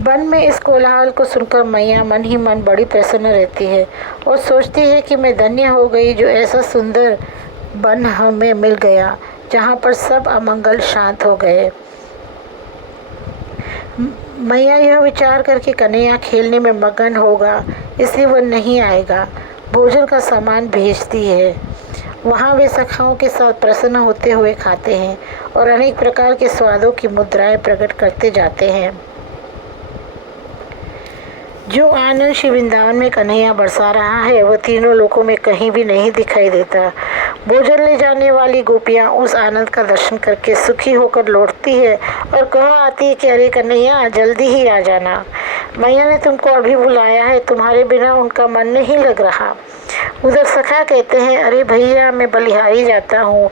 One में इस कोलाहल को सुनकर मैया मन ही मन बड़ी प्रसन्न रहती है और सोचती है कि मैं धन्य हो गई जो ऐसा सुंदर वन हमें मिल गया जहाँ पर सब अमंगल शांत हो गए। मैया यह विचार करके कन्हैया खेलने में मगन होगा इसलिए वह नहीं आएगा, भोजन का सामान भेजती है। वहाँ वे सखाओं के साथ प्रसन्न होते हुए खाते हैं और अनेक प्रकार के स्वादों की मुद्राएं प्रकट करते जाते हैं। जो आनंद श्री वृंदावन में कन्हैया बरसा रहा है वह तीनों लोकों में कहीं भी नहीं दिखाई देता। भोजन ले जाने वाली गोपियाँ उस आनंद का दर्शन करके सुखी होकर लौटती है और कह आती है कि अरे कन्हैया जल्दी ही आ जाना, मैया ने तुमको अभी बुलाया है, तुम्हारे बिना उनका मन नहीं लग रहा। उधर सखा कहते हैं अरे भैया मैं बलिहारी जाता हूँ,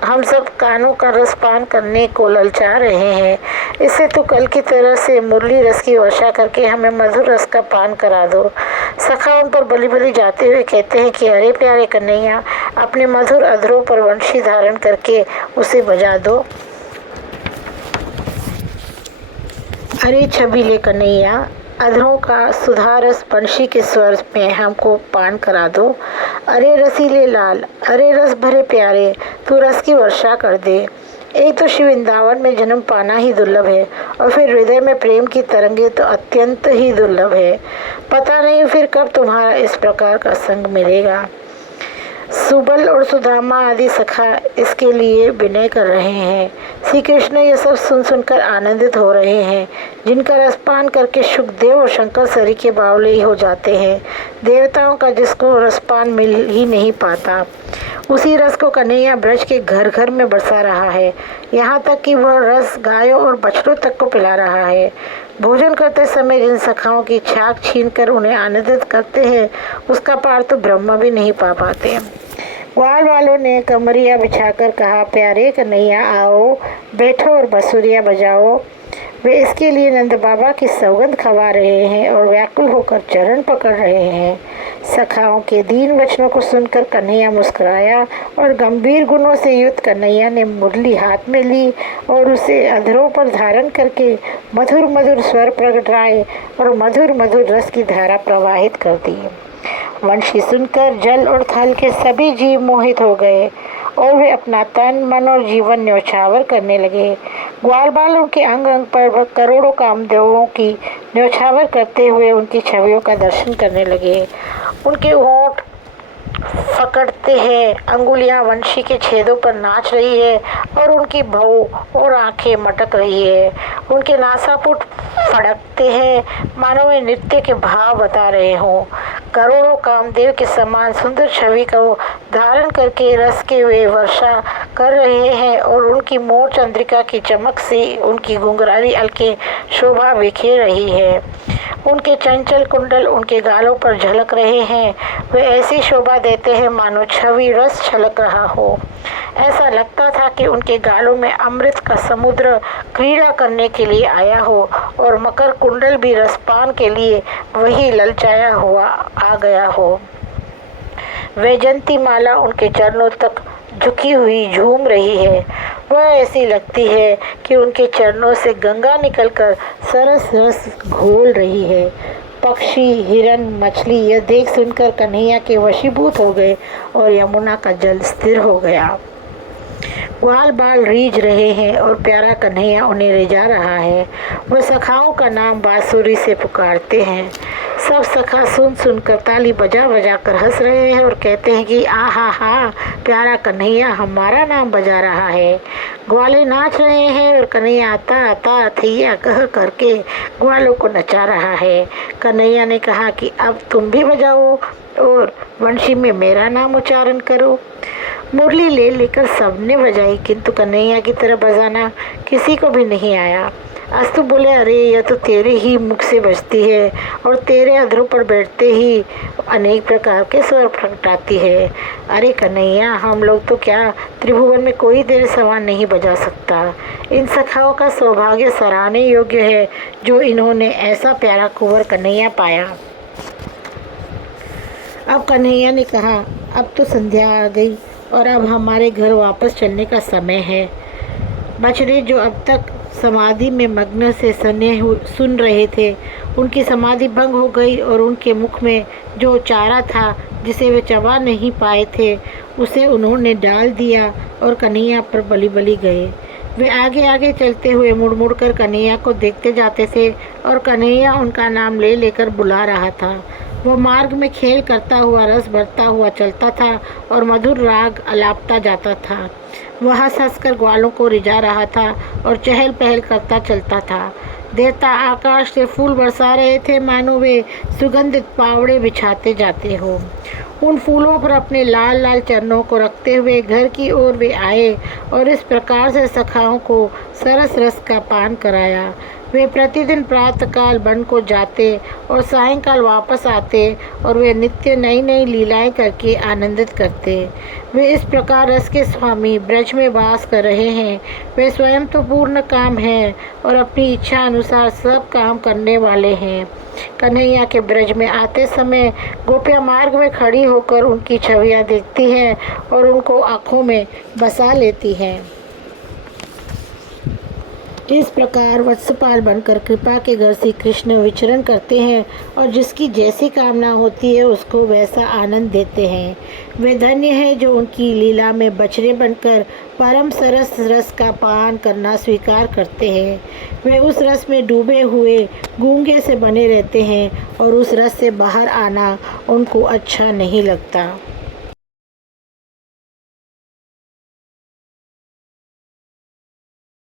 हम सब कानों का रस पान करने को ललचा रहे हैं, इससे तो कल की तरह से मुरली रस की वर्षा करके हमें मधुर रस का पान करा दो। सखा उन पर बली बली जाते हुए कहते हैं कि अरे प्यारे कन्हैया अपने मधुर अधरों पर वंशी धारण करके उसे बजा दो। अरे छबीले कन्हैया अधरों का सुधारस बंशी के स्वर में हमको पान करा दो। अरे रसीले लाल, अरे रस भरे प्यारे, तू रस की वर्षा कर दे। एक तो श्री वृंदावन में जन्म पाना ही दुर्लभ है और फिर हृदय में प्रेम की तरंगे तो अत्यंत ही दुर्लभ है। पता नहीं फिर कब तुम्हारा इस प्रकार का संग मिलेगा। सुबल और सुदामा आदि सखा इसके लिए विनय कर रहे हैं। श्री कृष्ण ये सब सुन सुनकर आनंदित हो रहे हैं, जिनका रसपान करके सुखदेव और शंकर सरी के बावले ही हो जाते हैं। देवताओं का जिसको रसपान मिल ही नहीं पाता, उसी रस को कन्हैया ब्रज के घर घर में बरसा रहा है, यहाँ तक कि वह रस गायों और बछड़ों तक को पिला रहा है। भोजन करते समय जिन सखाओं की छाक छीन कर उन्हें आनंदित करते हैं उसका पार तो ब्रह्मा भी नहीं पा पाते। ग्वाल वालों ने कमरिया बिछाकर कहा प्यारे कन्हैया आओ बैठो और बांसुरियाँ बजाओ। वे इसके लिए नंद बाबा की सौगंध खवा रहे हैं और व्याकुल होकर चरण पकड़ रहे हैं। सखाओं के दीन वचनों को सुनकर कन्हैया मुस्कुराया और गंभीर गुणों से युक्त कन्हैया ने मुरली हाथ में ली और उसे अधरों पर धारण करके मधुर मधुर स्वर प्रगटाए और मधुर मधुर रस की धारा प्रवाहित कर दी। वंशी सुनकर जल और थल के सभी जीव मोहित हो गए और वे अपना तन मन और जीवन न्यौछावर करने लगे। ग्वाल बालों के अंग अंग पर करोड़ों कामदेवों की न्यौछावर करते हुए उनकी छवियों का दर्शन करने लगे। उनके होंठ फकड़ते हैं, अंगुलियां वंशी के छेदों पर नाच रही है और उनकी भौं और आंखें मटक रही है। उनके नासापुट फड़कते हैं मानो वे नृत्य के भाव बता रहे हों। करोड़ों कामदेव के समान सुंदर छवि को धारण करके रस के वे वर्षा कर रहे हैं और उनकी मोर चंद्रिका की चमक से उनकी घुंघराली अलके शोभा बिखेर रही है। उनके चंचल कुंडल उनके गालों पर झलक रहे हैं, वे ऐसी शोभा देते हैं मानो छवि रस छलक रहा हो। ऐसा लगता था कि उनके गालों में अमृत का समुद्र क्रीड़ा करने के लिए आया हो और मकर कुंडल भी रसपान के लिए वही ललचाया हुआ आ गया हो। वैजंती माला उनके चरणों तक झुकी हुई झूम रही है। वह ऐसी लगती है कि उनके चरणों से गंगा निकलकर सरस रस घोल रही है। पक्षी, हिरन, मछली यह देख सुनकर कन्हैया के वशीभूत हो गए और यमुना का जल स्थिर हो गया। ग्वाल बाल रीझ रहे हैं और प्यारा कन्हैया उन्हें रिझा रहा है। वह सखाओं का नाम बांसुरी से पुकारते हैं। सब सखा सुन सुनकर ताली बजा बजा कर हंस रहे हैं और कहते हैं कि आहा हा प्यारा कन्हैया हमारा नाम बजा रहा है। ग्वाले नाच रहे हैं और कन्हैया आता आता अथैया कह करके ग्वालों को नचा रहा है। कन्हैया ने कहा कि अब तुम भी बजाओ और वंशी में मेरा नाम उच्चारण करो। मुरली ले लेकर सबने बजाई, किंतु कन्हैया की तरह बजाना किसी को भी नहीं आया। अस्तु बोले अरे यह तो तेरे ही मुख से बजती है और तेरे अधरों पर बैठते ही अनेक प्रकार के स्वर प्रगटाती है। अरे कन्हैया हम लोग तो क्या त्रिभुवन में कोई तेरे समान नहीं बजा सकता। इन सखाओं का सौभाग्य सराहने योग्य है जो इन्होंने ऐसा प्यारा कुंवर कन्हैया पाया। अब कन्हैया ने कहा अब तो संध्या आ गई और अब हमारे घर वापस चलने का समय है। बछड़े जो अब तक समाधि में मग्न से सुन रहे थे। उनकी समाधि भंग हो गई और उनके मुख में जो चारा था जिसे वे चबा नहीं पाए थे उसे उन्होंने डाल दिया और कन्हैया पर बली बली गए। वे आगे आगे चलते हुए मुड़ मुड़ कर कन्हैया को देखते जाते थे और कन्हैया उनका नाम ले लेकर बुला रहा था। वो मार्ग में खेल करता हुआ रस भरता हुआ चलता था और मधुर राग अलापता जाता था। वह हंस हंस कर ग्वालों को रिझा रहा था और चहल पहल करता चलता था। देवता आकाश से फूल बरसा रहे थे, मानो वे सुगंधित पावड़े बिछाते जाते हो। उन फूलों पर अपने लाल लाल चरणों को रखते हुए घर की ओर वे आए और इस प्रकार से सखाओं को सरस रस का पान कराया। वे प्रतिदिन प्रातःकाल वन को जाते और सायंकाल वापस आते और वे नित्य नई नई लीलाएं करके आनंदित करते। वे इस प्रकार रस के स्वामी ब्रज में वास कर रहे हैं। वे स्वयं तो पूर्ण काम हैं और अपनी इच्छा अनुसार सब काम करने वाले हैं। कन्हैया के ब्रज में आते समय गोपियाँ मार्ग में खड़ी होकर उनकी छवियाँ देखती हैं और उनको आँखों में बसा लेती हैं। इस प्रकार वत्सपाल बनकर कृपा के घर श्री कृष्ण विचरण करते हैं और जिसकी जैसी कामना होती है उसको वैसा आनंद देते हैं। वे धन्य हैं जो उनकी लीला में बछड़े बनकर परम सरस रस का पान करना स्वीकार करते हैं। वे उस रस में डूबे हुए गूंगे से बने रहते हैं और उस रस से बाहर आना उनको अच्छा नहीं लगता।